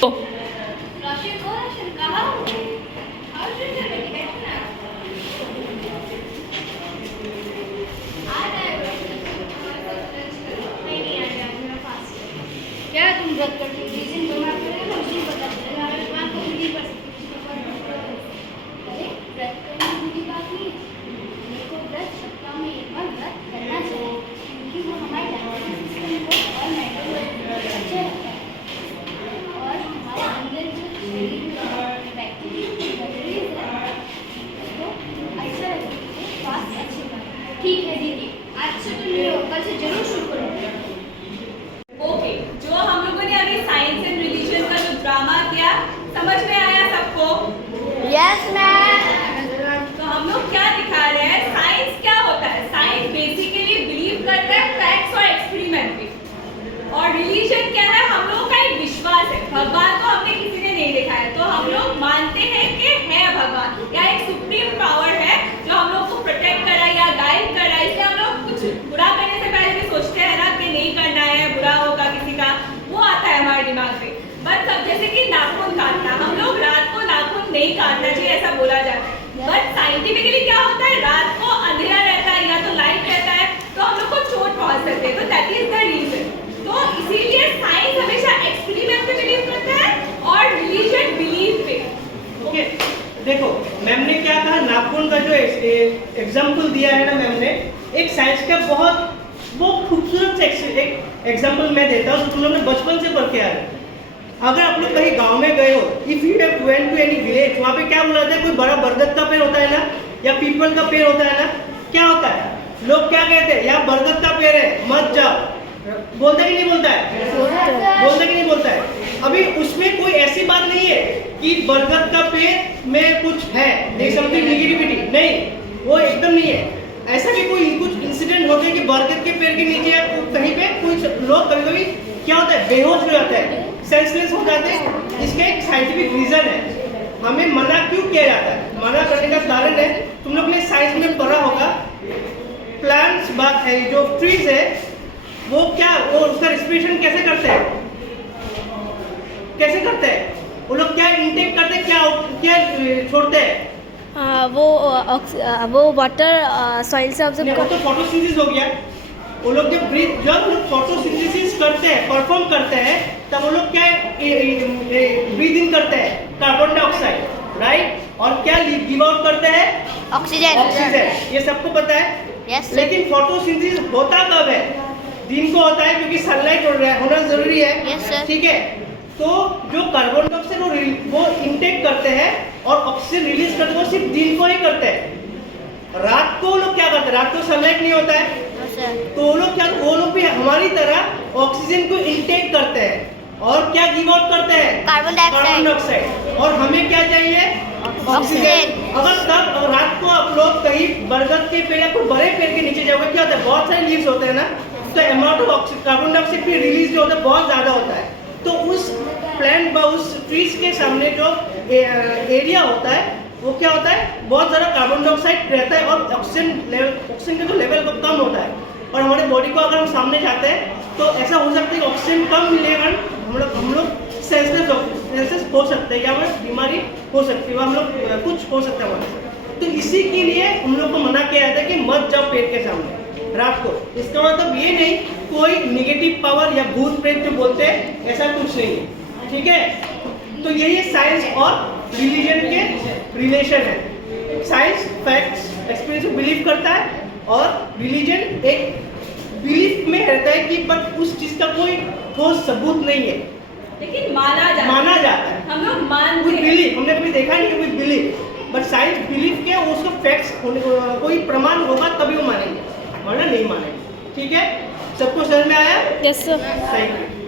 क्या तुम व्रत करते हो? रीजन बना करेगा उसी पता चलेगा। भगवान को भी नहीं कर सकते। अरे व्रत करने की बात नहीं है। मेरे को व्रत सप्ताह में एक बार व्रत करना चाहिए, क्योंकि वो हमारे डाइजेशन सिस्टम को और मेंटल अच्छा रखता है और हमारे अंदर जो शरीर में बैक्टीरिया उसको अच्छा रखने के लिए फास्ट अच्छे करता है। ठीक है दीदी, आज से तो नहीं हो, कल से जरूर शुरू करूँगा। ओके, जो हम लोगों ने अभी साइंस एंड रिलीजन का जो ड्रामा किया, समझ में आया सबको? Yes ma'am. तो हम लोग क्या दिखा रहे हैं? साइंस क्या होता है? साइंस बेसिकली बिलीव करता है फैक्ट्स और एक्सपेरिमेंट पे। और रिलीजन क्या है? हम लोगों का एक विश्वास है। भगवान को हमने किसी ने नहीं देखा है, तो हम लोग मानते हैं कि है भगवान या एक सुप्रीम पावर है जो हम लोग को प्रोटेक्ट कर रहा है या गाइड कर रहा है। इसलिए हम लोग कुछ बुरा करने से पहले भी सोचते हैं ना कि नहीं करना है, बुरा होगा किसी का, वो आता है हमारे दिमाग में। बट सब जैसे कि नाखून काटना, हम लोग रात को नाखून नहीं काटना चाहिए ऐसा बोला जाता है। बट साइंटिफिकली क्या होता है? रात को अंधेरा रहता है या तो लाइट रहता है, तो हम लोग को चोट पहुंच सकते हैं। तो दैट इज द रीजन। तो इसीलिए साइंस हमेशा एक्सपेरिमेंट पे बिलीव करता है और रिलीजन बिलीव पे। ओके, देखो मैम ने क्या कहा, नाखून का जो एग्जाम्पल दिया है ना मैम ने, एक साइंस का वो खूबसूरत एक एग्जाम्पल मैं देता हूँ, तुम लोग ने बचपन से पढ़ के आ रहे। अगर आप लोग कहीं गांव में गए हो, if you have went to any village, वहाँ पे क्या बोला जाता है? कोई बड़ा बरगद का पेड़ होता है ना, या पीपल का पेड़ होता है ना, क्या होता है? लोग क्या कहते हैं? यहाँ बरगद का पेड़ है, मत जाओ। बोलता कि नहीं बोलता है? बोलता कि नहीं बोलता है? अभी उसमें कोई ऐसी बात नहीं है कि बरगद का पेड़ में कुछ है, समथिंग नेगेटिविटी नहीं, वो एकदम नहीं है। ऐसा भी कोई कुछ इंसिडेंट हो गया कि बरगद के पेड़ के नीचे कहीं पे कुछ लोग कभी कभी क्या होता है? बेहोश हो जाते हैं, सेंसलेस हो जाते हैं। इसका एक साइंटिफिक रीजन है। हमें मना क्यों किया जाता है? मना करने का कारण है, तुम लोग ने साइंस में पढ़ा होगा, प्लांट्स जो ट्रीज है वो उसका रेस्पिरेशन कैसे करते हैं? कैसे करते हैं? वो लोग क्या इनटेक करते हैं, क्या छोड़ते हैं? वो वाटर सॉइल से ऑब्जर्व तो फोटोसिंथेसिस हो गया। वो लोग जब फोटोसिंथेसिस करते हैं, परफॉर्म करते हैं, तब वो लोग क्या ब्रीथ इन करते हैं? Carbon dioxide, right? और क्या गिव आउट करते हैं? ऑक्सीजन। ये सबको पता है। लेकिन फोटोसिंथेसिस होता कब है? दिन को होता है, क्योंकि सनलाइट होना जरूरी है। ठीक है, तो जो कार्बन डाइऑक्साइड वो इनटेक करते हैं और ऑक्सीजन रिलीज करते हैं, वो सिर्फ दिन को ही करते हैं। रात को लोग क्या करते हैं? रात को सनलाइट नहीं होता है, तो वो लोग भी हमारी तरह ऑक्सीजन को इनटेक करते हैं और क्या गिव आउट करते हैं? Carbon dioxide. और हमें क्या चाहिए? ऑक्सीजन। अगर तब रात को आप लोग कहीं बरगद के पेड़ या कोई बड़े पेड़ के नीचे जाओगे, क्या होता है? बहुत सारे लीव्स होते हैं ना, तो अमाउंट ऑफ कार्बन डाइऑक्साइड भी रिलीज जो होता है बहुत ज्यादा होता है। तो उस प्लांट उस ट्रीज के सामने जो एरिया होता है वो क्या होता है? बहुत ज़्यादा कार्बन डाइऑक्साइड रहता है और ऑक्सीजन का जो लेवल वो कम होता है। और हमारे बॉडी को अगर हम सामने जाते हैं तो ऐसा हो सकता है कि ऑक्सीजन कम मिलेगा, हम लोग सेंसलेस हो सकते हैं या हमें बीमारी हो सकती है, हम लोग कुछ हो सकता है हमारे साथ। तो इसी के लिए हम लोग को मना किया जाता है कि मत जाओ पेड़ के सामने रात को। इसका मतलब ये नहीं कोई निगेटिव पावर या भूत प्रेत जो बोलते हैं, ऐसा कुछ नहीं है। ठीक है, तो यही साइंस और रिलीजन के रिलेशन है। साइंस फैक्ट्स एक्सपीरियंस को बिलीव करता है और रिलीजन एक बिलीफ में रहता है कि बट उस चीज का कोई ठोस सबूत नहीं है, लेकिन माना जाता है। हम लोग मानते हैं, बिलीव हमने कभी देखा नहीं कि बिलीव, बट साइंस बिलीव के उसको फैक्ट्स कोई प्रमाण होगा तभी वो मानेंगे, वरना नहीं मानेंगे। ठीक है, सबको समझ में आया? Yes sir. Thank you.